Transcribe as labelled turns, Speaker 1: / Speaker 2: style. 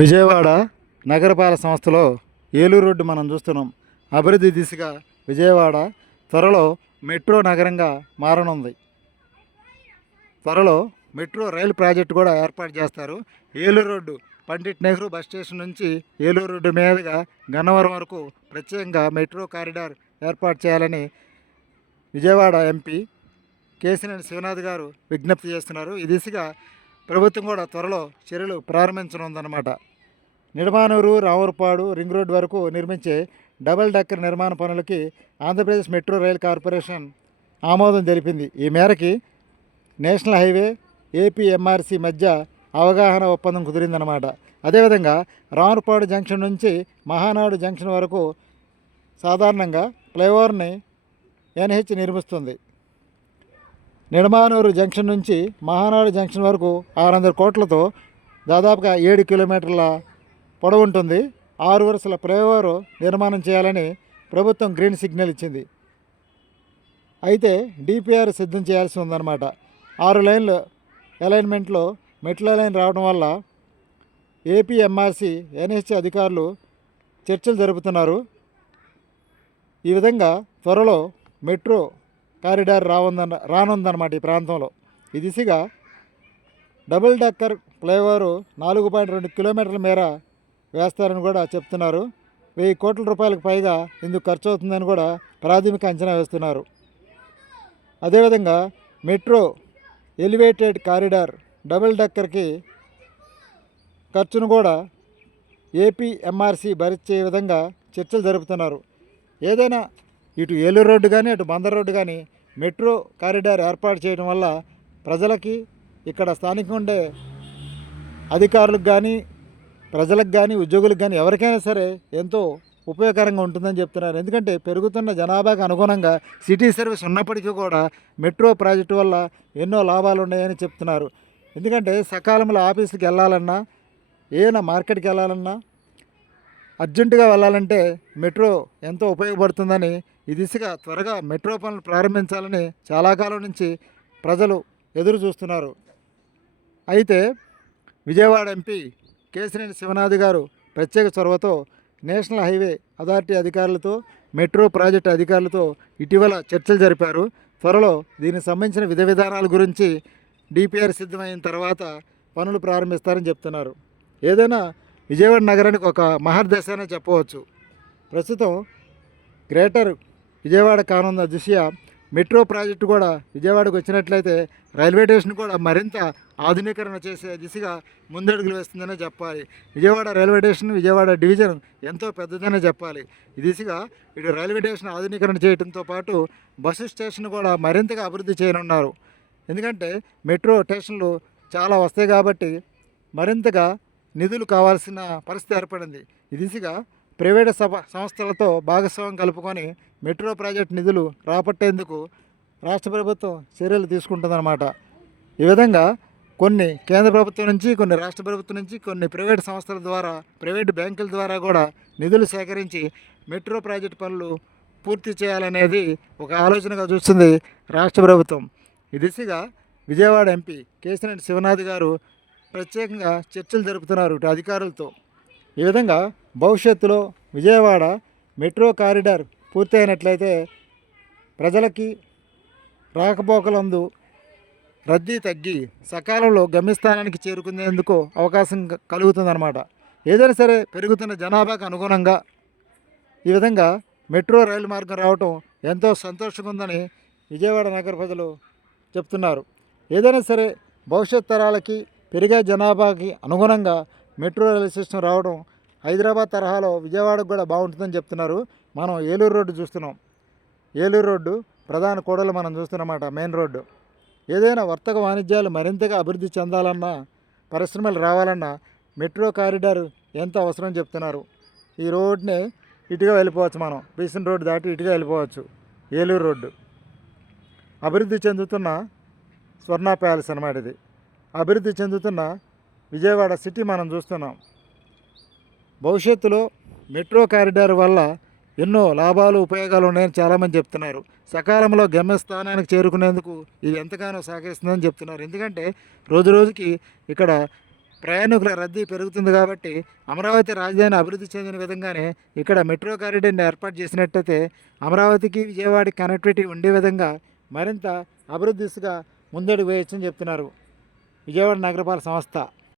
Speaker 1: విజయవాడ నగరపాలక సంస్థలో ఏలూరు రోడ్డు మనం చూస్తున్నాం. అభివృద్ధి దిశగా విజయవాడ త్వరలో మెట్రో నగరంగా మారనుంది. త్వరలో మెట్రో రైలు ప్రాజెక్టు కూడా ఏర్పాటు చేస్తారు. Eluru road Pandit Nehru bus station నుంచి ఏలూరు రోడ్డు మీదుగా గన్నవరం వరకు ప్రత్యేకంగా మెట్రో కారిడార్ ఏర్పాటు చేయాలని విజయవాడ ఎంపీ కేసినేని శివనాథ్ గారు విజ్ఞప్తి చేస్తున్నారు. ఈ దిశగా ప్రభుత్వం కూడా త్వరలో చర్యలు ప్రారంభించనుందన్నమాట. నిర్మాణూరు రావురపాడు రింగ్ రోడ్ వరకు నిర్మించే డబుల్ డెక్కర్ నిర్మాణ పనులకి ఆంధ్రప్రదేశ్ మెట్రో రైల్ కార్పొరేషన్ ఆమోదం తెలిపింది. ఈ మేరకి నేషనల్ హైవే ఏపీఎంఆర్సీ మధ్య అవగాహన ఒప్పందం కుదిరిందనమాట అదేవిధంగా రావురపాడు జంక్షన్ నుంచి మహానాడు జంక్షన్ వరకు సాధారణంగా ఫ్లైఓవర్ని ఎన్హెచ్ నిర్మిస్తుంది. నిడమానూరు జంక్షన్ నుంచి మహానాడు జంక్షన్ వరకు ఆరు వందల కోట్లతో దాదాపుగా ఏడు కిలోమీటర్ల పొడవు ఉంటుంది. ఆరు వరుసల ఫ్లైఓవర్ నిర్మాణం చేయాలని ప్రభుత్వం గ్రీన్ సిగ్నల్ ఇచ్చింది. అయితే డిపిఆర్ సిద్ధం చేయాల్సి ఉందన్నమాట. ఆరు లైన్లు అలైన్మెంట్లో మెట్ల లైన్ రావడం వల్ల ఏపీఎంఆర్సి ఎన్హెచ్ అధికారులు చర్చలు జరుపుతున్నారు. ఈ విధంగా త్వరలో మెట్రో కారిడార్ రావుందన్న రానుందన్నమాట ఈ ప్రాంతంలో. ఈ దిశగా డబుల్ డెక్కర్ ఫ్లైఓవర్ నాలుగు పాయింట్ రెండు కిలోమీటర్ల మేర వేస్తారని కూడా చెప్తున్నారు. వెయ్యి కోట్ల రూపాయలకు పైగా ఇందుకు ఖర్చు అవుతుందని కూడా ప్రాథమిక అంచనా వేస్తున్నారు. అదేవిధంగా మెట్రో ఎలివేటెడ్ కారిడార్ డబుల్ డెక్కర్కి ఖర్చును కూడా ఏపీ ఎంఆర్సీ భరించే విధంగా చర్చలు జరుపుతున్నారు. ఏదైనా ఇటు ఏలూరు రోడ్డు కానీ అటు బందర్ రోడ్డు కానీ మెట్రో కారిడార్ ఏర్పాటు చేయడం వల్ల ప్రజలకి ఇక్కడ స్థానికంగా ఉండే అధికారులకు కానీ ప్రజలకు కానీ ఉద్యోగులకు కానీ ఎవరికైనా సరే ఎంతో ఉపయోగకరంగా ఉంటుందని చెప్తున్నారు. ఎందుకంటే పెరుగుతున్న జనాభాకు అనుగుణంగా సిటీ సర్వీస్ ఉన్నప్పటికీ కూడా మెట్రో ప్రాజెక్టు వల్ల ఎన్నో లాభాలు ఉన్నాయని చెప్తున్నారు. ఎందుకంటే సకాలంలో ఆఫీస్కి వెళ్ళాలన్నా ఏదైనా మార్కెట్కి వెళ్ళాలన్నా అర్జెంటుగా వెళ్ళాలంటే మెట్రో ఎంతో ఉపయోగపడుతుందని ఈ దిశగా త్వరగా మెట్రో పనులు ప్రారంభించాలని చాలా కాలం నుంచి ప్రజలు ఎదురు చూస్తున్నారు. అయితే విజయవాడ ఎంపీ కేసినేని శివనాథ్ గారు ప్రత్యేక చొరవతో నేషనల్ హైవే అథారిటీ అధికారులతో మెట్రో ప్రాజెక్టు అధికారులతో ఇటీవల చర్చలు జరిపారు. త్వరలో దీనికి సంబంధించిన విధ విధానాల గురించి డిపిఆర్ సిద్ధమైన తర్వాత పనులు ప్రారంభిస్తారని చెప్తున్నారు. ఏదైనా విజయవాడ నగరానికి ఒక మహర్దశ అనే చెప్పవచ్చు. ప్రస్తుతం గ్రేటర్ విజయవాడ కానున్న దృష్ట్యా మెట్రో ప్రాజెక్టు కూడా విజయవాడకు వచ్చినట్లయితే రైల్వే స్టేషన్ కూడా మరింత ఆధునీకరణ చేసే దిశగా ముందడుగులు వేస్తుందనే చెప్పాలి. Vijayawada railway station Vijayawada division ఎంతో పెద్దదనే చెప్పాలి. ఈ దిశగా ఇటు రైల్వే స్టేషన్ ఆధునీకరణ చేయడంతో పాటు బస్సు స్టేషన్ కూడా మరింతగా అభివృద్ధి చేయనున్నారు. ఎందుకంటే మెట్రో స్టేషన్లు చాలా వస్తాయి కాబట్టి మరింతగా నిధులు కావాల్సిన పరిస్థితి ఏర్పడింది. ఈ దిశగా ప్రైవేటు సభ సంస్థలతో భాగస్వామ్యం కలుపుకొని మెట్రో ప్రాజెక్ట్ నిధులు రాబట్టేందుకు రాష్ట్ర ప్రభుత్వం చర్యలు తీసుకుంటుందన్నమాట. ఈ విధంగా కొన్ని కేంద్ర ప్రభుత్వం నుంచి కొన్ని రాష్ట్ర ప్రభుత్వం నుంచి కొన్ని ప్రైవేట్ సంస్థల ద్వారా ప్రైవేటు బ్యాంకుల ద్వారా కూడా నిధులు సేకరించి మెట్రో ప్రాజెక్ట్ పనులు పూర్తి చేయాలనేది ఒక ఆలోచనగా చూస్తుంది రాష్ట్ర ప్రభుత్వం. ఈ దిశగా విజయవాడ ఎంపీ కేసినేని శివనాథ్ గారు ప్రత్యేకంగా చర్చలు జరుపుతున్నారు అధికారులతో. ఈ విధంగా భవిష్యత్తులో విజయవాడ మెట్రో కారిడార్ పూర్తయినట్లయితే ప్రజలకి రాకపోకలందు రద్దీ తగ్గి సకాలంలో గమ్యస్థానానికి చేరుకునేందుకు అవకాశం కలుగుతుందన్నమాట. ఏదైనా సరే పెరుగుతున్న జనాభాకు అనుగుణంగా ఈ విధంగా మెట్రో రైలు మార్గం రావటం ఎంతో సంతోషంగా ఉందని విజయవాడ నగర ప్రజలు చెప్తున్నారు. ఏదైనా సరే భవిష్యత్ తరాలకి పెరిగే జనాభాకి అనుగుణంగా మెట్రో రైల్వే సిస్టమ్ రావడం హైదరాబాద్ తరహాలో విజయవాడకు కూడా బాగుంటుందని చెప్తున్నారు. మనం ఏలూరు రోడ్డు చూస్తున్నాం. ఏలూరు రోడ్డు ప్రధాన కూడలు మనం చూస్తున్నమాట మెయిన్ రోడ్డు. ఏదైనా వర్తక వాణిజ్యాలు మరింతగా అభివృద్ధి చెందాలన్నా పరిశ్రమలు రావాలన్నా మెట్రో కారిడార్ ఎంత అవసరం చెప్తున్నారు. ఈ రోడ్డుని ఇటుగా వెళ్ళిపోవచ్చు మనం. బీసన్ రోడ్డు దాటి ఇటుగా వెళ్ళిపోవచ్చు. ఏలూరు రోడ్డు. అభివృద్ధి చెందుతున్న స్వర్ణ ప్యాలెస్ అనమాట ఇది. అభివృద్ధి చెందుతున్న విజయవాడ సిటీ మనం చూస్తున్నాం. భవిష్యత్తులో మెట్రో కారిడార్ వల్ల ఎన్నో లాభాలు ఉపయోగాలు ఉన్నాయని చాలామంది చెప్తున్నారు. సకాలంలో గమ్యస్థానానికి చేరుకునేందుకు ఇది ఎంతగానో సహకరిస్తుందని చెప్తున్నారు. ఎందుకంటే రోజు రోజుకి ఇక్కడ ప్రయాణికుల రద్దీ పెరుగుతుంది కాబట్టి అమరావతి రాజధాని అభివృద్ధి చెందిన విధంగానే ఇక్కడ మెట్రో కారిడార్ని ఏర్పాటు చేసినట్టయితే అమరావతికి విజయవాడకి కనెక్టివిటీ ఉండే విధంగా మరింత అభివృద్ధి దిశగా ముందడుగు వేయొచ్చని చెప్తున్నారు. విజయవాడ నగరపాలక సంస్థ.